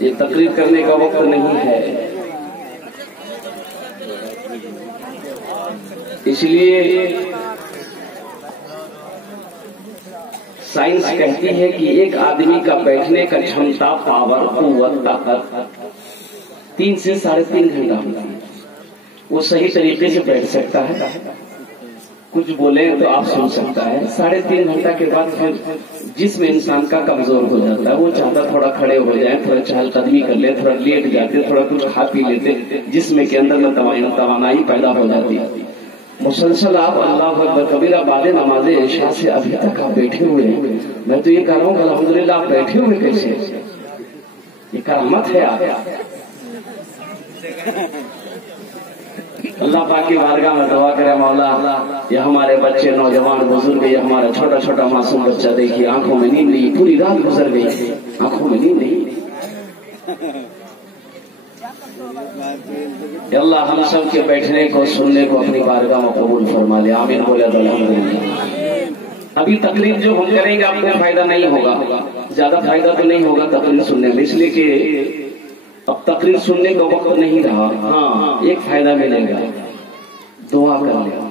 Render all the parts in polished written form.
یہ تقریر کرنے کا وقت نہیں ہے، اس لیے سائنس کہتی ہے کہ ایک آدمی کا بیٹھنے کا چھمتا، پاور، قوت، طاقت 3 سے 3.5 گھنٹہ ہوتا ہے۔ وہ صحیح طریقے سے بیٹھ سکتا ہے، کچھ بولے تو آپ سن سکتا ہے۔ 3.5 گھنٹہ کے بعد پھر جسم انسان کا کمزور ہو جاتا ہے، وہ چاہتا تھوڑا کھڑے ہو جائے، تھوڑا چہل قدمی کر لے، تھوڑا لیٹ جاتے، تھوڑا کچھ کھا پی لیتے، جسم کے اندر توانائی پیدا ہو جاتی ہے۔ مسلسل آپ اللہ اکبر کبیرہ بعد نماز عشاء سے ابھی تک آپ بیٹھے ہوئے ہیں۔ میں تو یہ کہہ رہا ہوں کہ الحمدللہ آپ بیٹھے ہوئے کیسے؟ یہ کرامت ہے آپ۔ اللہ پاک کی بارگاہ میں دعا کرے مولا، یہ ہمارے بچے، نوجوان، بزرگ، یہ ہمارا چھوٹا چھوٹا معصوم بچہ دیکھیے آنکھوں میں نیند نہیں، پوری رات گزر گئی، آنکھوں میں نیند نہیں۔ اللہ ہم سب کے بیٹھنے کو، سننے کو اپنی بارگاہ میں قبول فرما لے، آمین بولے تو الحمدللہ۔ ابھی تقریر جو ہم کریں گے آپ کو فائدہ نہیں ہوگا، زیادہ فائدہ تو نہیں ہوگا تقریر سننے میں، اس لیے کہ اب تقریر سننے کا وقت نہیں رہا۔ ہاں ایک فائدہ ملے گا، دعا کر لیں۔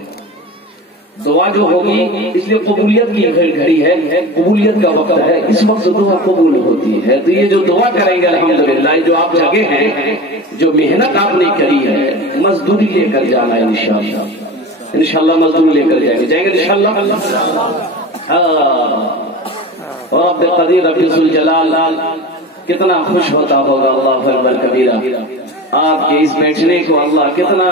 دعا جو ہوگی، اس لیے قبولیت کی گھڑی ہے، قبولیت کا وقت ہے، اس وقت دعا قبول ہوتی ہے۔ تو یہ جو دعا کریں گے الحمدللہ، جو آپ جگہ ہیں، جو محنت آپ نے کری ہے، مزدوری لے کر جانا ہے انشاءاللہ، انشاءاللہ مزدوری لے کر جائیں گے انشاءاللہ۔ اور رب قدیر رب ذوالجلال کتنا خوش ہوتا ہوگا، اللہ اکبر کبیرہ، آپ کے اس بیٹھنے کو اللہ کتنا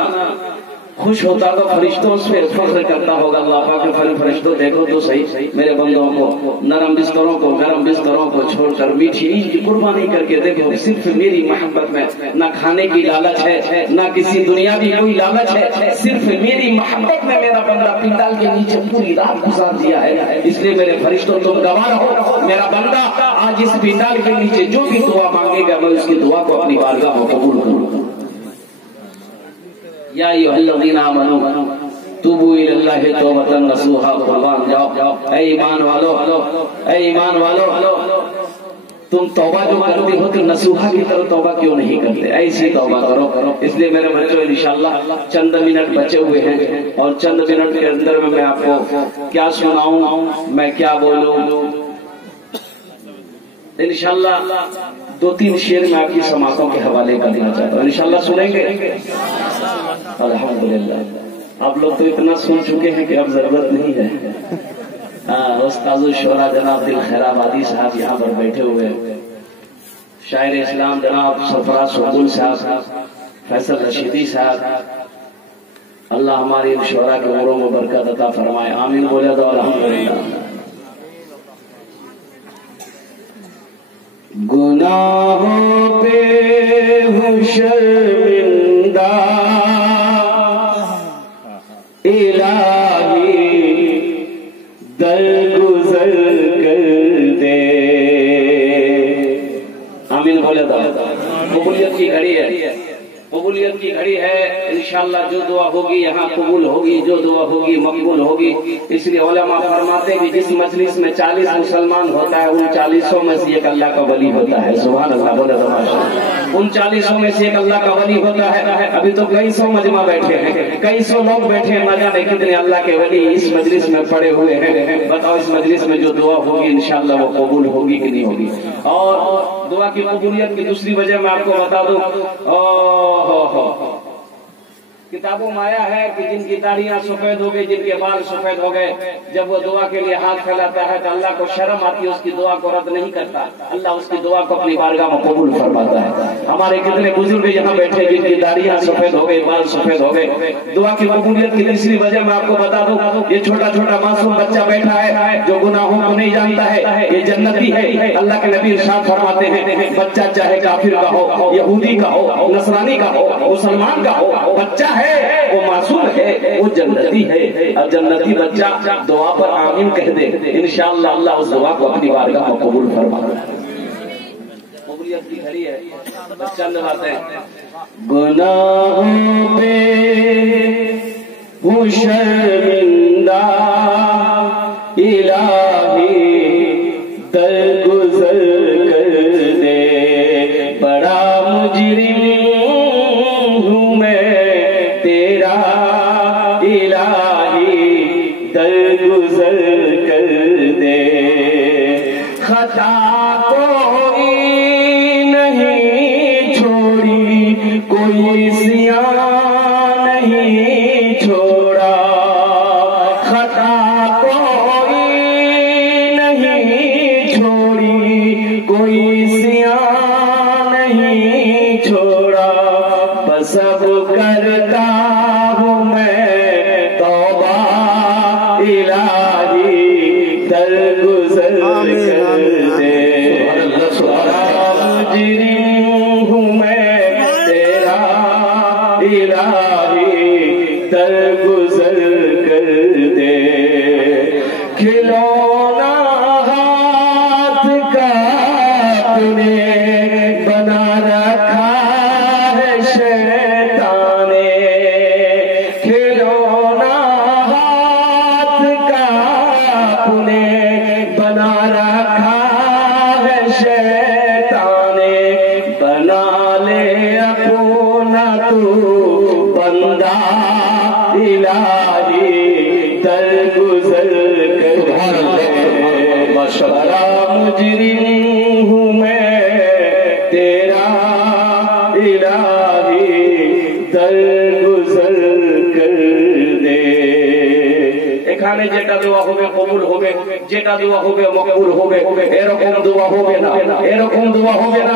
خوش ہوتا ہوگا، فرشتوں سے فخر کرتا ہوگا۔ اللہ پاک کے فرشتوں دیکھو تو صحیح میرے بندوں کو، نرم بستروں کو، گرم بستروں کو چھوڑ کر میٹھی عید کی قربانی کر کے دیکھو، صرف میری محبت میں نہ کھانے کی لالچ ہے، نہ کسی دنیاوی کوئی لالچ ہے، صرف میری محبت میں میرا بندہ پنڈال کے نیچے پوری رات گزار دیا ہے۔ اس لیے میرے فرشتوں تم گواہ ہو، میرا بندہ آج اس پنڈال کے نیچے جو بھی دعا مانگے گا میں اس کی دعا کو اپنی بارگاہ میں قبول کروں۔ یا ایھا الذین آمنوا توبوا الی اللہ توبۃ نصوحا، قربان جاؤ اے ایمان والو، اے ایمان والو، تم توبہ جو کرتے ہو تو نصوحا کی طرح توبہ کیوں نہیں کرتے؟ ایسی توبہ کرو۔ اس لیے میرے بچوں انشاءاللہ چند منٹ بچے ہوئے ہیں، اور چند منٹ کے اندر میں آپ کو کیا سناؤں، میں کیا بولوں، انشاءاللہ 2-3 شعر میں آپ کی سماعتوں کے حوالے کرنا چاہتا ہوں، انشاءاللہ سنیں گے الحمدللہ۔ آپ لوگ تو اتنا سن چکے ہیں کہ اب ضرورت نہیں ہے۔ استاذ الشعراء جناب دل خیر آبادی صاحب یہاں پر بیٹھے ہوئے، شاعر اسلام جناب سرفراز سکول صاحب، فیصل رشیدی صاحب، اللہ ہماری ان شعراء کے عمروں میں برکت عطا فرمائے، آمین بولے تو الحمدللہ۔ گناہوں پہ ہوں شرمندہ الہی درگزر کر دے، آمین بولے تو۔ قبولیت کی گھڑی ہے، قبولیت کی گھڑی ہے، انشاءاللہ جو دعا ہوگی یہاں قبول ہوگی، جو دعا ہوگی مقبول ہوگی۔ اس لیے علماء فرماتے ہیں کہ جس مجلس میں 40 مسلمان ہوتا ہے، ان 40 میں سے ایک اللہ کا ولی ہوتا ہے، سبحان اللہ بولے تو ان 40 میں سے ایک اللہ کا ولی ہوتا ہے۔ ابھی تو کئی سو مجمع بیٹھے ہیں، کئی سو لوگ بیٹھے ہیں، نہ جانے کتنے اللہ کے ولی اس مجلس میں پڑے ہوئے ہیں۔ بتاؤ اس مجلس میں جو دعا ہوگی انشاءاللہ وہ قبول ہوگی کہ نہیں ہوگی؟ اور دعا کی قبولیت کی دوسری وجہ میں آپ کو بتا دوں، کتابوں میں آیا ہے کہ جن کی داڑھیاں سفید ہو گئی، جن کے بال سفید ہو گئے، جب وہ دعا کے لیے ہاتھ پھیلاتا ہے تو اللہ کو شرم آتی ہے، اس کی دعا کو رد نہیں کرتا، اللہ اس کی دعا کو اپنی بارگاہ میں قبول فرماتا ہے۔ ہمارے کتنے بزرگ یہاں بیٹھے جن کی داڑھیاں سفید ہو گئی، بال سفید ہو گئے۔ دعا کی قبولیت کی تیسری وجہ میں آپ کو بتا دوں، یہ چھوٹا چھوٹا معصوم بچہ بیٹھا ہے جو گناہوں کو نہیں جانتا ہے، یہ جنتی ہے۔ اللہ کے نبی ارشاد فرماتے ہیں، بچہ چاہے کافر کا ہو، یہودی کا ہو، نصرانی کا ہو، مسلمان کا ہو، بچہ ہے وہ معصوم ہے، وہ جنتی ہے۔ اور جنتی بچہ دعا پر آمین کہہ دے، انشاءاللہ اللہ اس دعا کو اپنی بارگاہ میں قبول فرمائے۔ قبولیت کی گھڑی ہے، چند باتیں۔ گناہوں پہ ہوں شرمندہ الہی درگزر کر دے، خطا کوئی نہیں چھوڑی، کوئی سیاہ نہیں چھوڑا، خطا کوئی نہیں چھوڑی، کوئی سیاہ نہیں چھوڑا، بس اب کرتا ہوں میں توبہ الہی درگزر کر دے، مجرم ہوں میں تیرا الہی درگزر کر دے، کھلونا ہاتھ کا اپنے بنا رکھا ہے شیطان نے، کھلونا ہاتھ کا اپنے بنا رکھا ہے شیطان نے، بنا لے اپنا تو بندہ الہی درگزر کر دے، بڑا مجرم ہوں میں تیرا الہی درگزر کر دے۔ এখানে যেটা দোয়া হবে কবুল হবে, যেটা দোয়া হবে মকবুল হবে, এরকম দোয়া হবে না, এরকম দোয়া হবে না।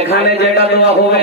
এখানে যেটা দোয়া হবে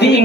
3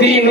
3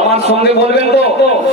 আমার সঙ্গে বলবেন তো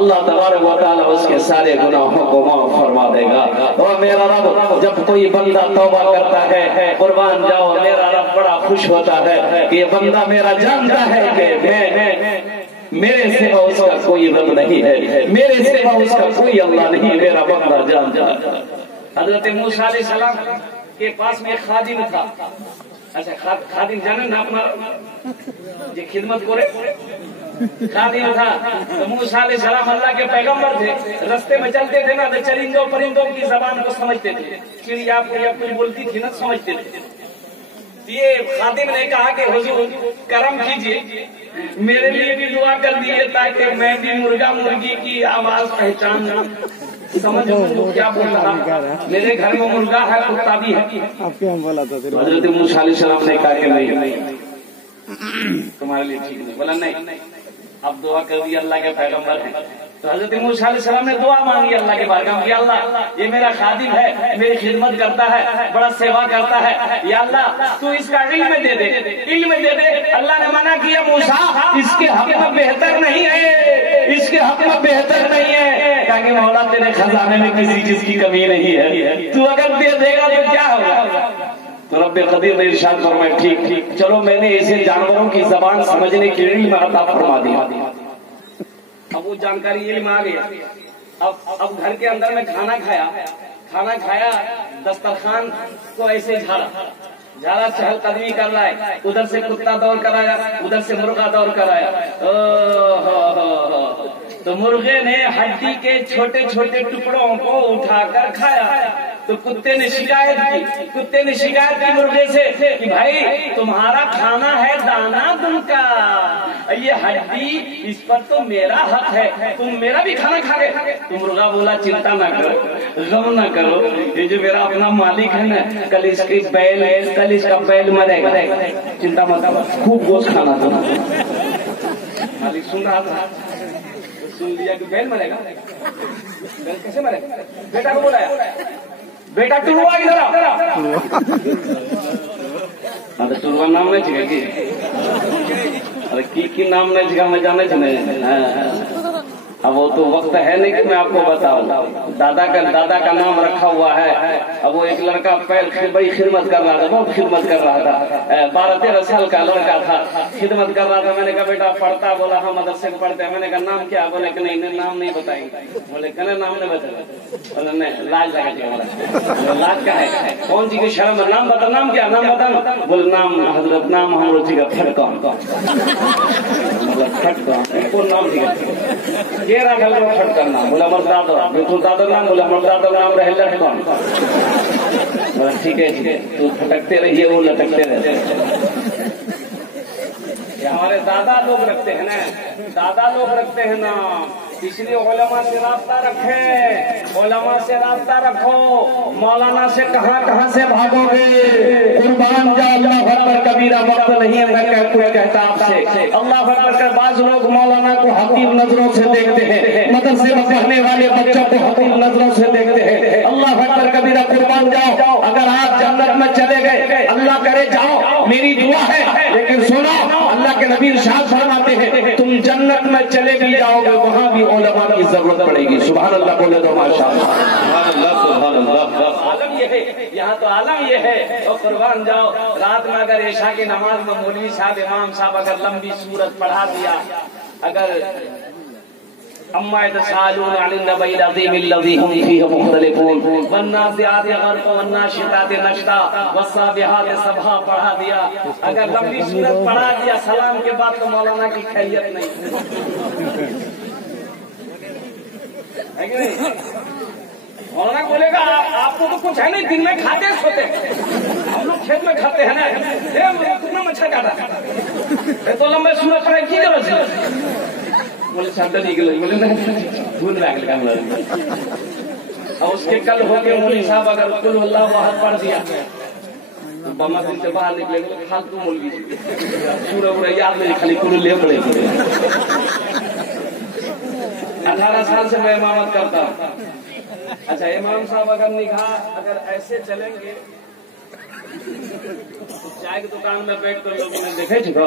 اللہ تبارک و تعالیٰ اس کے سارے گناہوں کو معاف فرما دے گا۔ اور میرا رب جب کوئی بندہ توبہ کرتا ہے قربان جاؤ میرا رب بڑا خوش ہوتا ہے کہ یہ بندہ میرا جانتا ہے کہ میرے سوا اس کا کوئی رب نہیں ہے، میرے سوا اس کا کوئی اللہ نہیں، میرا بندہ جانتا ہے۔ حضرت موسیٰ علیہ السلام کے پاس میں ایک خادم تھا۔ اچھا خادم جانے نا اپنا یہ خدمت کرے خادم تھا۔ تو موسیٰ علیہ السلام اللہ کے پیغمبر تھے، رستے میں چلتے تھے نا تو چرندوں پرندوں کی زبان کو سمجھتے تھے، چڑیا پڑیا کچھ بولتی تھی نا سمجھتے تھے۔ یہ خادم نے کہا کہ حضور کرم کیجئے میرے لیے بھی دعا کر دیے تاکہ میں بھی مرغا مرغی کی آواز پہچان سمجھوں کیا بول رہا، میرے گھر میں مرغا ہے کتا بھی ہے۔ حضرت موسیٰ علیہ السلام نے کہا کہ نہیں تمہارے لیے ٹھیک نہیں، بولا نہیں اب دعا کر دی اللہ کے پیغمبر ہیں۔ تو حضرت موسیٰ علیہ السلام نے دعا مانگی اللہ کے بارگاہ میں، یا اللہ یہ میرا خادم ہے، میری خدمت کرتا ہے، بڑا سیوا کرتا ہے، یا اللہ تو اس کا علم دے دے، علم دے دے۔ اللہ نے منع کیا موسیٰ اس کے حق میں بہتر نہیں ہے، اس کے حق میں بہتر نہیں ہے، تاکہ مولا تیرے خزانے میں کسی چیز کی کمی نہیں ہے، تو اگر دے دے گا تو کیا ہوگا۔ تو رب قدیر نے ارشاد فرمایا ٹھیک چلو میں نے اسے جانوروں کی زبان سمجھنے کی علم عطا فرما دیا۔ اب وہ جانکاری علم آ گیا، اب گھر کے اندر میں کھانا کھایا دسترخوان کو ایسے جھاڑا چہل قدمی کر رہا ہے، ادھر سے کتا دور کرایا ادھر سے مرغا دور کرایا۔ تو مرغے نے ہڈی کے چھوٹے چھوٹے ٹکڑوں کو اٹھا کر کھایا۔ تو کتے نے شکایت کی مرغے سے کہ بھائی تمہارا کھانا ہے دانا تم کا، یہ ہڈی اس پر تو میرا حق ہے، تم میرا بھی کھانا کھا گئے۔ تو مرغا بولا چنتا نہ کرو، غم نہ کرو، یہ جو میرا اپنا مالک ہے نا کل اس کا بیل مرے گا، چنتا مت کرو، خوب گوشت کھانا تھا۔ مالک سن رہا تھا، سن لیا کہ بیل مرے گا، بیل کیسے مرے گا؟ بیٹا کو بلایا، بیٹا ٹروا ادھر ٹروا نام نہیں چکا کی نام نہیں چکا میں جانے چاہیے۔ اب وہ تو وقت ہے نہیں کہ میں آپ کو بتاؤں، دادا کا نام رکھا ہوا ہے۔ اب وہ ایک لڑکا بڑی خدمت کر رہا تھا، بہت خدمت کر رہا تھا، 12-13 سال کا لڑکا تھا، خدمت کر رہا تھا۔ میں نے کہا بیٹا پڑھتا؟ بولا ہاں مدرسے کو پڑھتے ہیں۔ میں نے کہا نام کیا؟ بولے کہ نہیں نام نہیں بتائیں گے۔ بولے کہ نام نہیں بتائیں گے، لاج لگا لاج کا ہے کون جی کی شرم، نام بتا، نام کیا؟ نام بتا۔ بولے نام حضرت نام ہم جی کا پھٹکا نام جی پھٹ کرنا، بولا مردادہ بالکل دادا نام، بولا مردادہ نام رہے لٹکان۔ ٹھیک ہے تو پھٹکتے رہیے، وہ لٹکتے رہتے۔ ہمارے دادا لوگ رکھتے ہیں نا، اس لیے علماء سے رابطہ رکھیں، علماء سے رابطہ رکھو۔ مولانا سے کہاں سے بھاگو گے؟ قربان جا اللہ اکبر کبیرہ، وقت نہیں ہے میں کوئی کہتا آپ سے اللہ اکبر کر۔ بعض لوگ مولانا کو حقیر نظروں سے دیکھتے ہیں، مدرسے میں پڑھنے والے بچوں کو حقیر نظروں سے دیکھتے ہیں۔ اللہ اکبر کبیرہ، قربان جاؤ، اگر آپ جنت میں چلے گئے اللہ کرے جاؤ، میری دعا ہے، لیکن سنو اللہ کے نبی ارشاد فرماتے ہیں تم جنت میں چلے بھی جاؤ گے وہاں بھی علماء کی ضرورت پڑے گی۔ سبحان اللہ بولے تو ماشاءاللہ، سبحان اللہ۔ عالم یہ ہے، یہاں تو عالم یہ ہے۔ اور قربان جاؤ، رات میں اگر عشاء کی نماز میں مولوی صاحب امام صاحب اگر لمبی سورت پڑھا دیا، اگر اما يتساءلون عن النبأ العظيم الذي هم فيه مختلفون والنازعات غرقا والناشطات نشطا والسابحات سبحا پڑھا دیا، اگر لمبی سورت پڑھا دیا سلام کے بعد تو مولانا کی خیریت نہیں ہے کہ نہیں؟ مولانا بولے گا آپ کو تو کچھ ہے نہیں، دن میں کھاتے سوتے، ہم لوگ کھیت میں کھاتے ہیں نا، کتنا مچھر کاٹا تو لمبے سورت پڑھائی کی ضرورت ہے؟ بولے شبد نکلے، بولے بھول رہا ہے۔ اور اس کے کل ہو کے مولوی صاحب اگر قل اللہ احد پڑھ دیا تو بما دن سے باہر نکلے گا فالتو مولوی سورہ پورا یاد نہیں، خالی قل لے پڑے گی۔ 18 سال سے میں امامت کرتا ہوں۔ اچھا امام صاحب اگر نکاح اگر ایسے چلیں گے، چائے کی دکان میں بیٹھ کر لوگوں نے دیکھے چکا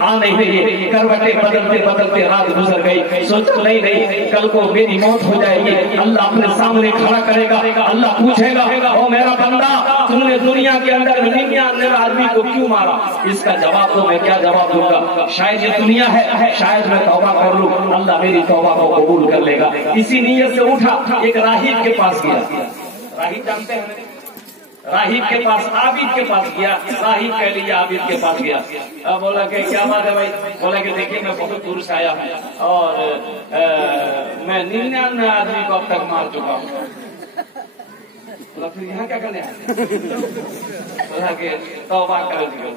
آ نہیں رہی ہے، کروٹیں بدلتے بدلتے رات گزر گئی، سوچ نہیں کل کو میری موت ہو جائے گی، اللہ اپنے سامنے کھڑا کرے گا، اللہ پوچھے گا او میرا بندہ تم نے دنیا کے اندر 99 آدمی کو کیوں مارا؟ اس کا جواب تو میں کیا جواب دوں گا؟ شاید یہ دنیا ہے، شاید میں توبہ کر لوں، اللہ میری توبہ کو قبول کر لے گا۔ اسی نیت سے اٹھا، ایک راہب کے پاس گیا، راہب جانتے ہیں، راہب کے پاس، عابد کے پاس گیا، راہب کہہ لیجیے عابد کے پاس گیا، بولا کہ کیا بات ہے بھائی؟ بولا کہ دیکھیے میں بہت دور سے آیا ہوں اور میں 99 آدمی کو اب تک مار چکا ہوں۔ بولا پھر یہاں کیا کرنے آئے؟ بولا کہ توبہ کر دو،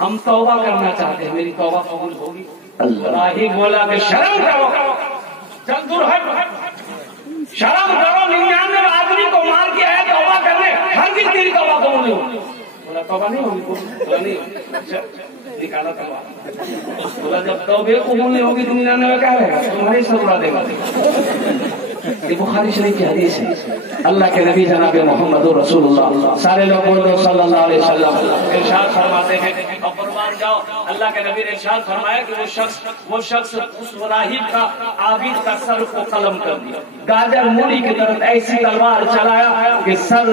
ہم توبہ کرنا چاہتے ہیں، میری توبہ قبول ہوگی؟ راہب بولا کہ شرم کرو، چل دور ہٹ، شرم کرو، 99 آدمی کو مار کے آئے توبہ کرنے، ہر دن تیری توبہ قبول نہیں ہوگی۔ بولا توبہ نہیں ہوگی؟ بولا نہیں، نکالا توبہ۔ بولا جب توبہ قبول نہیں ہوگی 99 کیا رہے گا؟ تمہاری سر اڑا دے گا۔ یہ بخاری شریف کی حدیث ہے، اللہ کے نبی جناب محمد رسول اللہ، سارے لوگ بول دو صلی اللہ علیہ وسلم، ارشاد فرماتے ہیں اور قربان جاؤ، اللہ کے نبی نے ارشاد فرمایا کہ وہ شخص اس راہب کا، عابد کا سر کو قلم کر دیا، گاجر مولی کی طرف ایسی تلوار چلایا کہ سر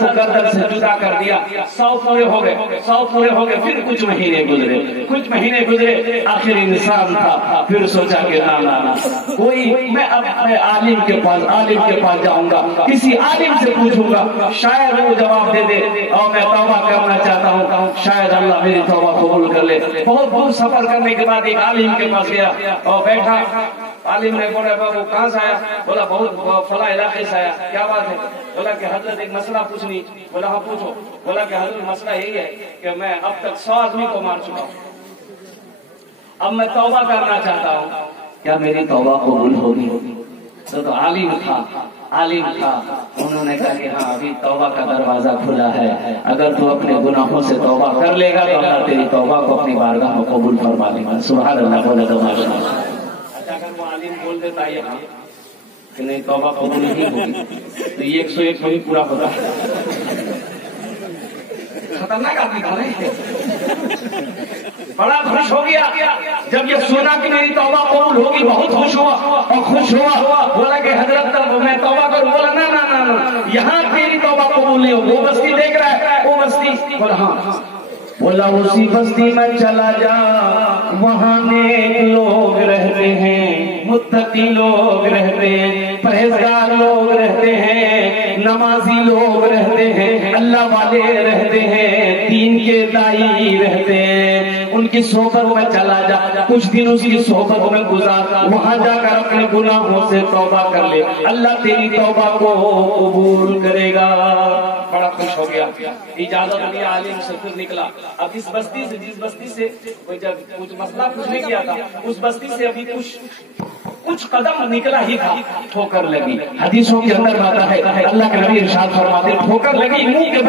کو گردن سے جدا کر دیا۔ 100 پورے ہو گئے، پھر کچھ مہینے گزرے، آخر انسان تھا، پھر سوچا کہ نا کوئی میں عالم کے پاس جاؤں گا، کسی عالم سے پوچھوں گا، شاید وہ جواب دے دے اور میں توبہ کرنا چاہتا ہوں، شاید اللہ میری توبہ قبول کر لے۔ بہت دور سفر کرنے کے بعد ایک عالم کے پاس گیا اور بیٹھا، عالم نے بولا وہ کہاں سے آیا؟ بولا بہت فلاں علاقے سے آیا، کیا بات ہے؟ بولا کہ حضرت ایک مسئلہ پوچھنی۔ بولا ہاں پوچھو۔ بولا کہ حضرت مسئلہ یہی ہے کہ میں اب تک 100 آدمی کو مار چکا ہوں، اب میں توبہ کرنا چاہتا ہوں، کیا میری توبہ قبول ہوگی؟ تو عالم تھا، انہوں نے کہا کہ ہاں ابھی توبہ کا دروازہ کھلا ہے، اگر تو اپنے گناہوں سے توبہ کر لے گا تو اللہ تیری توبہ کو اپنی بارگاہ میں قبول فرما لے گا۔ سبحان اللہ، بولے تو ماشاء اللہ۔ اگر وہ عالم بول دیتا ہے کہ نہیں توبہ قبول نہیں ہوگی تو یہ 101 نہیں پورا ہوتا۔ خطرناک آدمی تھا نہیں، بڑا خوش ہو گیا جب یہ سنا کہ میری توبہ قبول ہوگی، بہت خوش ہوا، بولا کہ حضرت میں توبہ کروں؟ بولا نا، یہاں تیری توبہ قبول نہیں ہوگی، وہ بستی دیکھ رہا ہے، وہ بستی۔ بولا ہاں۔ بولا اسی بستی میں چلا جا، وہاں نیک لوگ رہتے ہیں، متقی لوگ رہتے ہیں، پرہیزگار لوگ رہتے ہیں، نمازی لوگ رہتے ہیں، اللہ والے رہتے ہیں، دین کے دائی رہتے ہیں، ان کی صحبت میں چلا جا، کچھ دن اس کی صحبت میں گزار، وہاں جا کر اپنے گناہوں سے توبہ کر لے، اللہ تیری توبہ کو قبول کرے گا۔ بڑا خوش ہو گیا، اجازت لیا عالم سے، پھر نکلا۔ اب اس بستی سے، جس بستی سے جب کچھ مسئلہ پوچھنے کیا تھا، اس بستی سے ابھی کچھ قدم نکلا ہی تھا، ٹھوکر لگی۔ حدیثوں کے اندر آتا ہے، اللہ کے نبی ارشاد فرماتے ہیں ٹھوکر لگی، منہ کے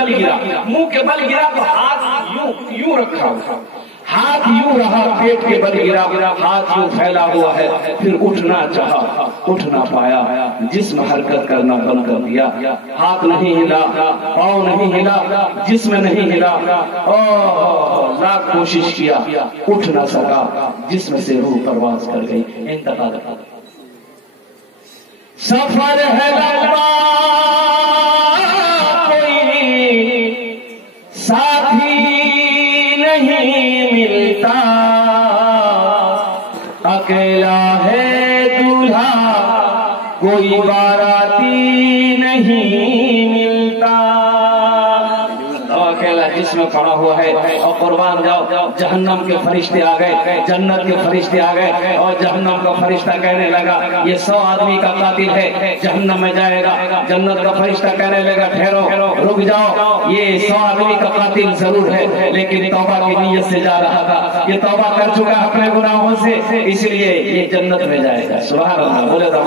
بل گرا تو ہاتھ یوں رکھا، ہاتھ یوں رہا، پیٹ کے بل گرا، ہاتھ یوں پھیلا ہوا ہے، پھر اٹھنا چاہا، اٹھ نہ پایا، جسم حرکت کرنا بند کر دیا، ہاتھ نہیں ہلا، پاؤں نہیں ہلا، جسم نہیں ہلا، لاکھ کوشش کیا، اٹھ نہ سکا، جسم سے روح پرواز کر گئی، انتقال۔ سفر ہے لمبا، کوئی ساتھی نہیں ملتا، اکیلا ہے دولہا، کوئی باراتی نہیں ملتا۔ اکیلا جس میں پڑا ہوا ہے، اور قربان جاؤ جہنم کے فرشتے آ گئے، جنت کے فرشتے آ گئے، اور جہنم کا فرشتہ کہنے لگا یہ 100 آدمی کا قاتل ہے، جہنم میں جائے گا۔ جنت کا فرشتہ کہنے لگا ٹھہرو، رک جاؤ، یہ 100 آدمی کا قاتل ضرور ہے لیکن توبہ کی نیت سے جا رہا تھا، یہ توبہ کر چکا اپنے گناہوں سے، اس لیے یہ جنت میں جائے گا۔ سبحان اللہ، بولے تو